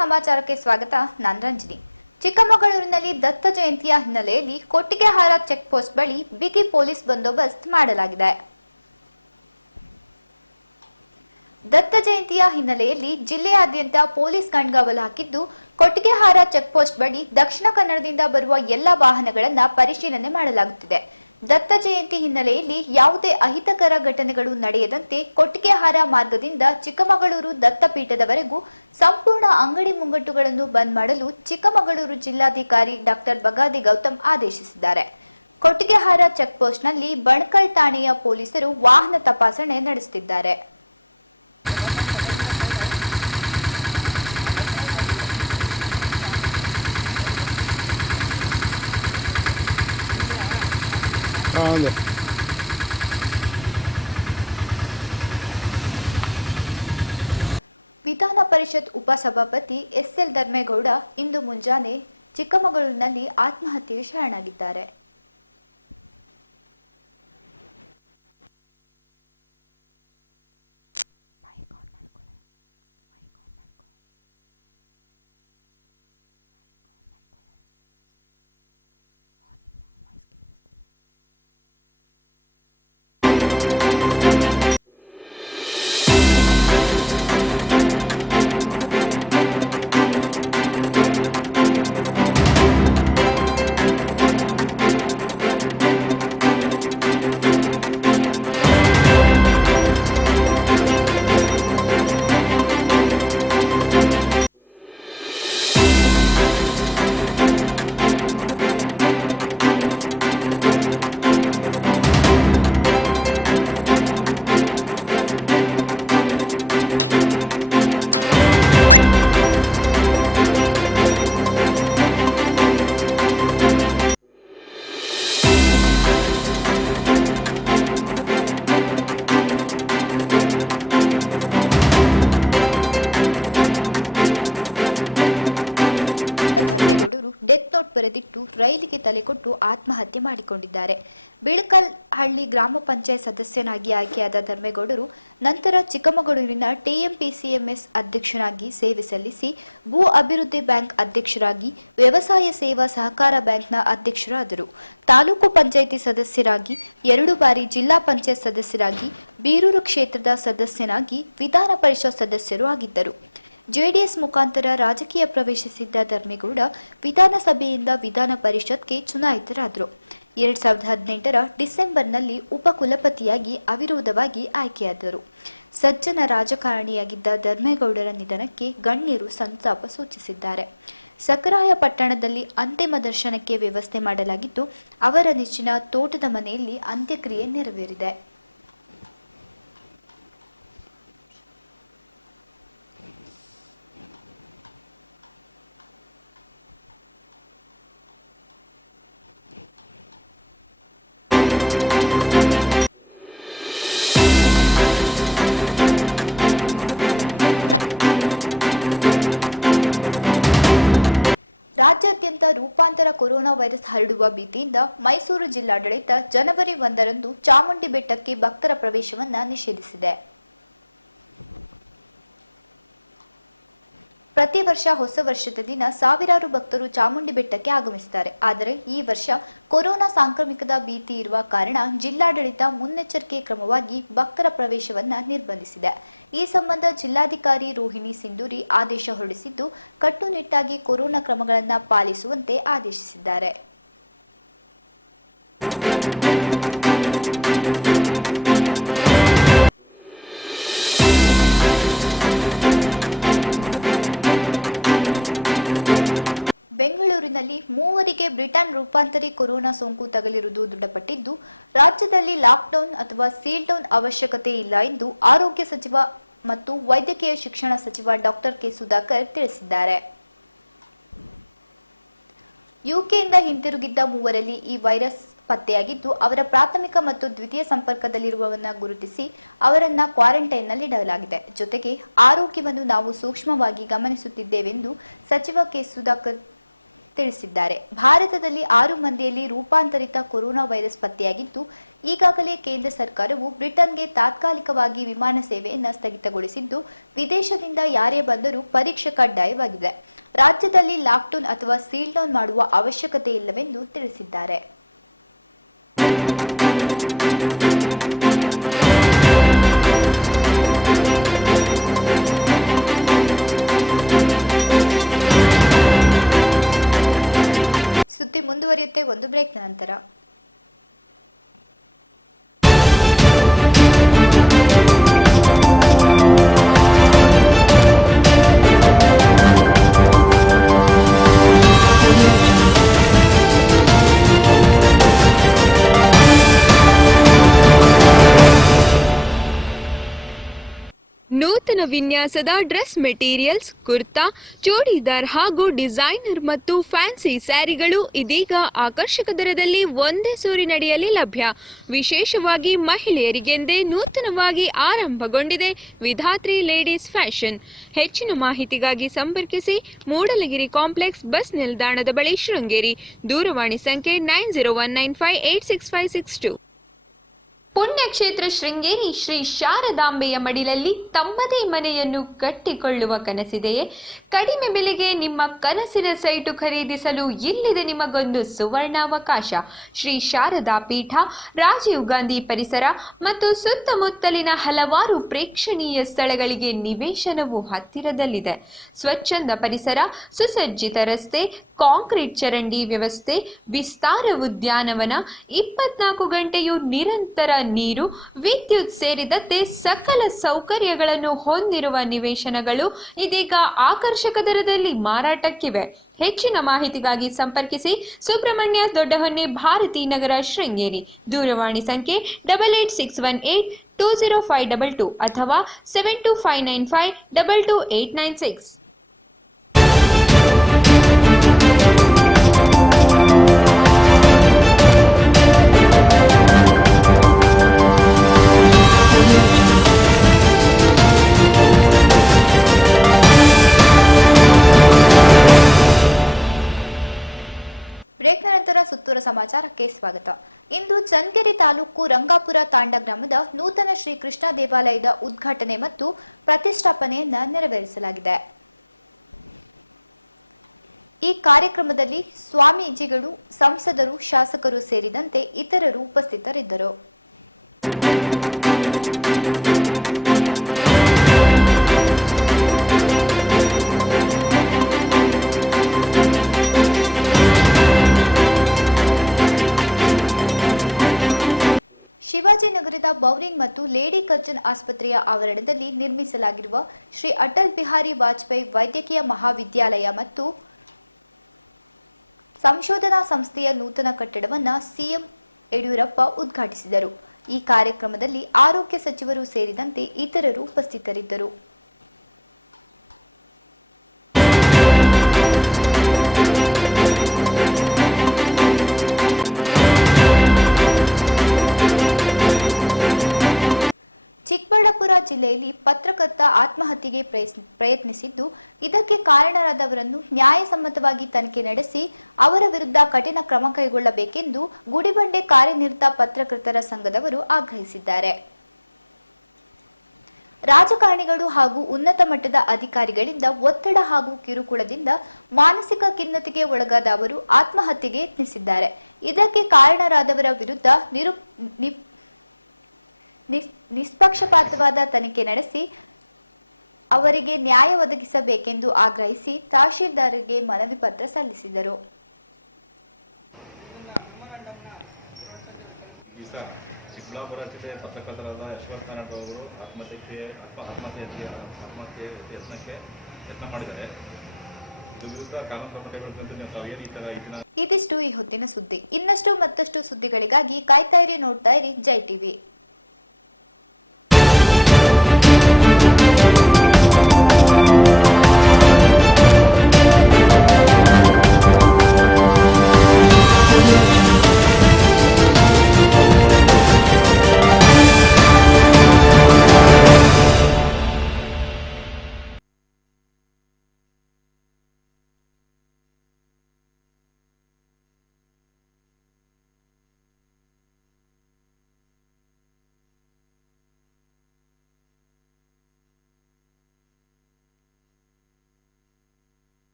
ಸಮಾಚಾರಕ್ಕೆ ಸ್ವಾಗತ. ನಾನ್ ರಂಜನಿ. ಚಿಕ್ಕಮಗಳೂರಿನಲ್ಲಿ ದತ್ತ ಜಯಂತಿಯ ಹಿನ್ನೆಲೆಯಲ್ಲಿ ಕೊಟ್ಟಿಗೆಹಾರ ಚೆಕ್ ಪೋಸ್ಟ್ ಬಳಿ ಬಿಗಿ ಪೊಲೀಸ್ ಬಂದೋಬಸ್ತ್ ಮಾಡಲಾಗಿದೆ. ದತ್ತ ಜಯಂತಿಯ ಹಿನ್ನೆಲೆಯಲ್ಲಿ ಜಿಲ್ಲೆಯಾದ್ಯಂತ ಪೊಲೀಸ್ ಕಣ್ಗಾವಲು ಹಾಕಿದ್ದು ಕೊಟ್ಟಿಗೆಹಾರ ಚೆಕ್ ಪೋಸ್ಟ್ ಬಳಿ ದಕ್ಷಿಣ ಕನ್ನಡದಿಂದ ಬರುವ ಎಲ್ಲ ವಾಹನಗಳನ್ನ ಪರಿಶೀಲನೆ ಮಾಡಲಾಗುತ್ತಿದೆ. ದತ್ತ ಜಯಂತಿ ಹಿನ್ನೆಲೆಯಲ್ಲಿ ಯಾವುದೇ ಅಹಿತಕರ ಘಟನೆಗಳು ನಡೆಯದಂತೆ ಕೊಟ್ಟಿಗೆಹಾರ ಮಾರ್ಗದಿಂದ ಚಿಕ್ಕಮಗಳೂರು ದತ್ತಪೀಠದವರೆಗೂ ಸಂಪೂರ್ಣ ಅಂಗಡಿ ಮುಂಗಟ್ಟುಗಳನ್ನು ಬಂದ್ ಮಾಡಲು ಚಿಕ್ಕಮಗಳೂರು ಜಿಲ್ಲಾಧಿಕಾರಿ ಡಾಕ್ಟರ್ ಬಗಾದಿ ಗೌತಮ್ ಆದೇಶಿಸಿದ್ದಾರೆ. ಕೊಟ್ಟಿಗೆಹಾರ ಚೆಕ್ ಪೋಸ್ಟ್ನಲ್ಲಿ ಬಣಕಲ್ ಠಾಣೆಯ ಪೊಲೀಸರು ವಾಹನ ತಪಾಸಣೆ ನಡೆಸುತ್ತಿದ್ದಾರೆ. ಹೌದು ವಿಧಾನ ಪರಿಷತ್ ಉಪಸಭಾಪತಿ ಎಸ್ಎಲ್ ಧರ್ಮೇಗೌಡ ಇಂದು ಮುಂಜಾನೆ ಚಿಕ್ಕಮಗಳೂರಿನಲ್ಲಿ ಆತ್ಮಹತ್ಯೆಗೆ ಶರಣಾಗಿದ್ದಾರೆ. ಧರ್ಮೇಗೌಡರು ಡೆತ್ ನೋಟ್ ಬರೆದಿಟ್ಟು ರೈಲಿಗೆ ತಲೆ ಕೊಟ್ಟು ಆತ್ಮಹತ್ಯೆ ಮಾಡಿಕೊಂಡಿದ್ದಾರೆ. ಬಿಳಕಲ್ ಹಳ್ಳಿ ಗ್ರಾಮ ಪಂಚಾಯತ್ ಸದಸ್ಯನಾಗಿ ಆಯ್ಕೆಯಾದ ಧರ್ಮೇಗೌಡರು ನಂತರ ಚಿಕ್ಕಮಗಳೂರಿನ ಟಿಎಂಪಿಸಿಎಂಎಸ್ ಅಧ್ಯಕ್ಷನಾಗಿ ಸೇವೆ ಸಲ್ಲಿಸಿ, ಭೂ ಅಭಿವೃದ್ಧಿ ಬ್ಯಾಂಕ್ ಅಧ್ಯಕ್ಷರಾಗಿ, ವ್ಯವಸಾಯ ಸೇವಾ ಸಹಕಾರ ಬ್ಯಾಂಕ್ನ ಅಧ್ಯಕ್ಷರಾದರು. ತಾಲೂಕು ಪಂಚಾಯಿತಿ ಸದಸ್ಯರಾಗಿ, ಎರಡು ಬಾರಿ ಜಿಲ್ಲಾ ಪಂಚಾಯತ್ ಸದಸ್ಯರಾಗಿ, ಬೀರೂರು ಕ್ಷೇತ್ರದ ಸದಸ್ಯನಾಗಿ ವಿಧಾನ ಪರಿಷತ್ ಸದಸ್ಯರು ಆಗಿದ್ದರು. ಜೆಡಿಎಸ್ ಮುಖಾಂತರ ರಾಜಕೀಯ ಪ್ರವೇಶಿಸಿದ್ದ ಧರ್ಮೇಗೌಡ ವಿಧಾನಸಭೆಯಿಂದ ವಿಧಾನ ಪರಿಷತ್ಗೆ ಚುನಾಯಿತರಾದರು. ಎರಡ್ ಸಾವಿರದ ಹದಿನೆಂಟರ ಡಿಸೆಂಬರ್ನಲ್ಲಿ ಉಪಕುಲಪತಿಯಾಗಿ ಅವಿರೋಧವಾಗಿ ಆಯ್ಕೆಯಾದರು. ಸಜ್ಜನ ರಾಜಕಾರಣಿಯಾಗಿದ್ದ ಧರ್ಮೇಗೌಡರ ನಿಧನಕ್ಕೆ ಗಣ್ಯರು ಸಂತಾಪ ಸೂಚಿಸಿದ್ದಾರೆ. ಸಕರಾಯ ಪಟ್ಟಣದಲ್ಲಿ ಅಂತಿಮ ದರ್ಶನಕ್ಕೆ ವ್ಯವಸ್ಥೆ ಮಾಡಲಾಗಿದ್ದು, ಅವರ ನೆಚ್ಚಿನ ತೋಟದ ಮನೆಯಲ್ಲಿ ಅಂತ್ಯಕ್ರಿಯೆ ನೆರವೇರಿದೆ. ರೂಪಾಂತರ ಕೊರೋನಾ ವೈರಸ್ ಹರಡುವ ಭೀತಿಯಿಂದ ಮೈಸೂರು ಜಿಲ್ಲಾಡಳಿತ ಜನವರಿ ಒಂದರಂದು ಚಾಮುಂಡಿ ಬೆಟ್ಟಕ್ಕೆ ಭಕ್ತರ ಪ್ರವೇಶವನ್ನ ನಿಷೇಧಿಸಿದೆ. ಪ್ರತಿ ವರ್ಷ ಹೊಸ ವರ್ಷದ ದಿನ ಸಾವಿರಾರು ಭಕ್ತರು ಚಾಮುಂಡಿ ಬೆಟ್ಟಕ್ಕೆ ಆಗಮಿಸುತ್ತಾರೆ. ಆದರೆ ಈ ವರ್ಷ ಕೊರೋನಾ ಸಾಂಕ್ರಾಮಿಕದ ಭೀತಿ ಇರುವ ಕಾರಣ ಜಿಲ್ಲಾಡಳಿತ ಮುನ್ನೆಚ್ಚರಿಕೆ ಕ್ರಮವಾಗಿ ಭಕ್ತರ ಪ್ರವೇಶವನ್ನ ನಿರ್ಬಂಧಿಸಿದೆ. ಈ ಸಂಬಂಧ ಜಿಲ್ಲಾಧಿಕಾರಿ ರೋಹಿಣಿ ಸಿಂಧೂರಿ ಆದೇಶ ಹೊರಡಿಸಿದ್ದು, ಕಟ್ಟುನಿಟ್ಟಾಗಿ ಕೊರೋನಾ ಕ್ರಮಗಳನ್ನು ಪಾಲಿಸುವಂತೆ ಆದೇಶಿಸಿದ್ದಾರೆ. ಬೆಂಗಳೂರಿನಲ್ಲಿ ಮೂವರಿಗೆ ಬ್ರಿಟನ್ ರೂಪಾಂತರಿ ಕೊರೋನಾ ಸೋಂಕು ತಗಲಿರುವುದು ದೃಢಪಟ್ಟಿದ್ದು, ರಾಜ್ಯದಲ್ಲಿ ಲಾಕ್ಡೌನ್ ಅಥವಾ ಸೀಲ್ಡೌನ್ ಅವಶ್ಯಕತೆ ಇಲ್ಲ ಎಂದು ಆರೋಗ್ಯ ಸಚಿವ ಮತ್ತು ವೈದ್ಯಕೀಯ ಶಿಕ್ಷಣ ಸಚಿವ ಡಾಕ್ಟರ್ ಕೆ. ಸುಧಾಕರ್ ತಿಳಿಸಿದ್ದಾರೆ. ಯುಕೆಯಿಂದ ಹಿಂತಿರುಗಿದ್ದ ಮೂವರಲ್ಲಿ ಈ ವೈರಸ್ ಪತ್ತೆಯಾಗಿದ್ದು, ಅವರ ಪ್ರಾಥಮಿಕ ಮತ್ತು ದ್ವಿತೀಯ ಸಂಪರ್ಕದಲ್ಲಿರುವವನ್ನ ಗುರುತಿಸಿ ಅವರನ್ನ ಕ್ವಾರಂಟೈನ್ನಲ್ಲಿಡಲಾಗಿದೆ ಜೊತೆಗೆ ಆರೋಗ್ಯವನ್ನು ನಾವು ಸೂಕ್ಷ್ಮವಾಗಿ ಗಮನಿಸುತ್ತಿದ್ದೇವೆಂದು ಸಚಿವ ಕೆ. ಸುಧಾಕರ್ ತಿಳಿಸಿದ್ದಾರೆ. ಭಾರತದಲ್ಲಿ ಆರು ಮಂದಿಯಲ್ಲಿ ರೂಪಾಂತರಿತ ಕೊರೋನಾ ವೈರಸ್ ಪತ್ತೆಯಾಗಿದ್ದು, ಈಗಾಗಲೇ ಕೇಂದ್ರ ಸರ್ಕಾರವು ಬ್ರಿಟನ್ಗೆ ತಾತ್ಕಾಲಿಕವಾಗಿ ವಿಮಾನ ಸೇವೆಯನ್ನು ಸ್ಥಗಿತಗೊಳಿಸಿದ್ದು, ವಿದೇಶದಿಂದ ಯಾರೇ ಬಂದರೂ ಪರೀಕ್ಷೆ ಕಡ್ಡಾಯವಾಗಿದೆ ರಾಜ್ಯದಲ್ಲಿ ಲಾಕ್ಡೌನ್ ಅಥವಾ ಸೀಲ್ ಡೌನ್ ಮಾಡುವ ಅವಶ್ಯಕತೆ ಇಲ್ಲವೆಂದು ತಿಳಿಸಿದ್ದಾರೆ. ಸುದ್ದಿ ಮುಂದುವರಿಯುತ್ತೆ ಒಂದು ಬ್ರೇಕ್ ನಂತರ. ವಿನ್ಯಾಸದ ಡ್ರೆಸ್ ಮೆಟೀರಿಯಲ್ಸ್, ಕುರ್ತಾ, ಚೂಡಿದಾರ್ ಹಾಗೂ ಡಿಸೈನರ್ ಮತ್ತು ಫ್ಯಾನ್ಸಿ ಸ್ಯಾರಿಗಳು ಇದೀಗ ಆಕರ್ಷಕ ದರದಲ್ಲಿ ಒಂದೇ ಸೂರಿನಡಿಯಲ್ಲಿ ಲಭ್ಯ. ವಿಶೇಷವಾಗಿ ಮಹಿಳೆಯರಿಗೆಂದೇ ನೂತನವಾಗಿ ಆರಂಭಗೊಂಡಿದೆ ವಿಧಾತ್ರಿ ಲೇಡೀಸ್ ಫ್ಯಾಷನ್. ಹೆಚ್ಚಿನ ಮಾಹಿತಿಗಾಗಿ ಸಂಪರ್ಕಿಸಿ ಮೂಡಲಗಿರಿ ಕಾಂಪ್ಲೆಕ್ಸ್ ಬಸ್ ನಿಲ್ದಾಣದ ಬಳಿ ಶೃಂಗೇರಿ. ದೂರವಾಣಿ ಸಂಖ್ಯೆ nine zero one nine five eight six five six two. ಪುಣ್ಯಕ್ಷೇತ್ರ Sringeri Shri ಶಾರದಾಂಬೆಯ ಮಡಿಲಲ್ಲಿ ತಮ್ಮದೇ ಮನೆಯನ್ನು ಕಟ್ಟಿಕೊಳ್ಳುವ ಕನಸಿದೆಯೇ? ಕಡಿಮೆ ಬೆಲೆಗೆ ನಿಮ್ಮ ಕನಸಿನ ಸೈಟು ಖರೀದಿಸಲು ಇಲ್ಲಿದೆ ನಿಮಗೊಂದು ಸುವರ್ಣಾವಕಾಶ. ಶ್ರೀ ಶಾರದಾ ಪೀಠ, ರಾಜೀವ್ ಗಾಂಧಿ ಪರಿಸರ ಮತ್ತು ಸುತ್ತಮುತ್ತಲಿನ ಹಲವಾರು ಪ್ರೇಕ್ಷಣೀಯ ಸ್ಥಳಗಳಿಗೆ ನಿವೇಶನವು ಹತ್ತಿರದಲ್ಲಿದೆ. ಸ್ವಚ್ಛಂದ ಪರಿಸರ, ಸುಸಜ್ಜಿತ ರಸ್ತೆ ಕಾಂಕ್ರೀಟ್ ಚರಂಡಿ ವ್ಯವಸ್ಥೆ, ವಿಸ್ತಾರ ಉದ್ಯಾನವನ, ಇಪ್ಪತ್ನಾಲ್ಕು ಗಂಟೆಯೂ ನಿರಂತರ ನೀರು, ವಿದ್ಯುತ್ ಸೇರಿದಂತೆ ಸಕಲ ಸೌಕರ್ಯಗಳನ್ನು ಹೊಂದಿರುವ ನಿವೇಶನಗಳು ಇದೀಗ ಆಕರ್ಷಕ ದರದಲ್ಲಿ ಮಾರಾಟಕ್ಕಿವೆ. ಹೆಚ್ಚಿನ ಮಾಹಿತಿಗಾಗಿ ಸಂಪರ್ಕಿಸಿ ಸುಬ್ರಹ್ಮಣ್ಯ ದೊಡ್ಡಹೊನ್ನೆ ಭಾರತಿ ನಗರ ಶೃಂಗೇರಿ. ದೂರವಾಣಿ ಸಂಖ್ಯೆ double eight six one eight two zero five double two ಅಥವಾ seven two five nine five double two eight nine six. Suttur ಸಮಾಚಾರಕ್ಕೆ ಸ್ವಾಗತ. ಇಂದು ಚನ್ನಗಿರಿ ತಾಲೂಕು ರಂಗಾಪುರ ತಾಂಡ ಗ್ರಾಮದ ನೂತನ ಶ್ರೀ ಕೃಷ್ಣ ದೇವಾಲಯದ ಉದ್ಘಾಟನೆ ಮತ್ತು ಪ್ರತಿಷ್ಠಾಪನೆಯನ್ನ ನೆರವೇರಿಸಲಾಗಿದೆ. ಈ ಕಾರ್ಯಕ್ರಮದಲ್ಲಿ ಸ್ವಾಮೀಜಿಗಳು, ಸಂಸದರು, ಶಾಸಕರು ಸೇರಿದಂತೆ ಇತರರು ಉಪಸ್ಥಿತರಿದ್ದರು. ಶಿವಾಜಿನಗರದ ಬೌರಿಂಗ್ ಮತ್ತು ಲೇಡಿ ಕರ್ಜನ್ ಆಸ್ಪತ್ರೆಯ ಆವರಣದಲ್ಲಿ ನಿರ್ಮಿಸಲಾಗಿರುವ ಶ್ರೀ ಅಟಲ್ ಬಿಹಾರಿ ವಾಜಪೇಯಿ ವೈದ್ಯಕೀಯ ಮಹಾವಿದ್ಯಾಲಯ ಮತ್ತು ಸಂಶೋಧನಾ ಸಂಸ್ಥೆಯ ನೂತನ ಕಟ್ಟಡವನ್ನು ಸಿಎಂ ಯಡಿಯೂರಪ್ಪ ಉದ್ಘಾಟಿಸಿದರು. ಈ ಕಾರ್ಯಕ್ರಮದಲ್ಲಿ ಆರೋಗ್ಯ ಸಚಿವರು ಸೇರಿದಂತೆ ಇತರರು ಉಪಸ್ಥಿತರಿದ್ದರು. ಜಿಲ್ಲೆಯಲ್ಲಿ ಪತ್ರಕರ್ತ ಆತ್ಮಹತ್ಯೆಗೆ ಪ್ರಯತ್ನ- ಪ್ರಯತ್ನಿಸಿದ್ದು, ಇದಕ್ಕೆ ಕಾರಣರಾದವರನ್ನು ನ್ಯಾಯಸಮ್ಮತವಾಗಿ ತನಿಖೆ ನಡೆಸಿ ಅವರ ವಿರುದ್ಧ ಕಠಿಣ ಕ್ರಮ ಕೈಗೊಳ್ಳಬೇಕೆಂದು ಗುಡಿಬಂಡೆ ಕಾರ್ಯನಿರತ ಪತ್ರಕರ್ತರ ಸಂಘದವರು ಆಗ್ರಹಿಸಿದ್ದಾರೆ. ರಾಜಕಾರಣಿಗಳು ಹಾಗೂ ಉನ್ನತ ಮಟ್ಟದ ಅಧಿಕಾರಿಗಳಿಂದ ಒತ್ತಡ ಹಾಗೂ ಕಿರುಕುಳದಿಂದ ಮಾನಸಿಕ ಖಿನ್ನತೆಗೆ ಒಳಗಾದ ಅವರು ಆತ್ಮಹತ್ಯೆಗೆ ಯತ್ನಿಸಿದ್ದಾರೆ. ಇದಕ್ಕೆ ಕಾರಣರಾದವರ ವಿರುದ್ಧ ನಿರು ನಿಷ್ಪಕ್ಷಪಾತವಾದ ತನಿಖೆ ನಡೆಸಿ ಅವರಿಗೆ ನ್ಯಾಯ ಒದಗಿಸಬೇಕೆಂದು ಆಗ್ರಹಿಸಿ ತಹಶೀಲ್ದಾರ್ಗೆ ಮನವಿ ಪತ್ರ ಸಲ್ಲಿಸಿದರು. ಇದಿಷ್ಟು ಈ ಹೊತ್ತಿನ ಸುದ್ದಿ. ಇನ್ನಷ್ಟು ಮತ್ತಷ್ಟು ಸುದ್ದಿಗಳಿಗಾಗಿ ಕಾಯ್ತಾ ಇರಿ, ನೋಡ್ತಾ ಇರಿ, ಜೈ ಟಿವಿ.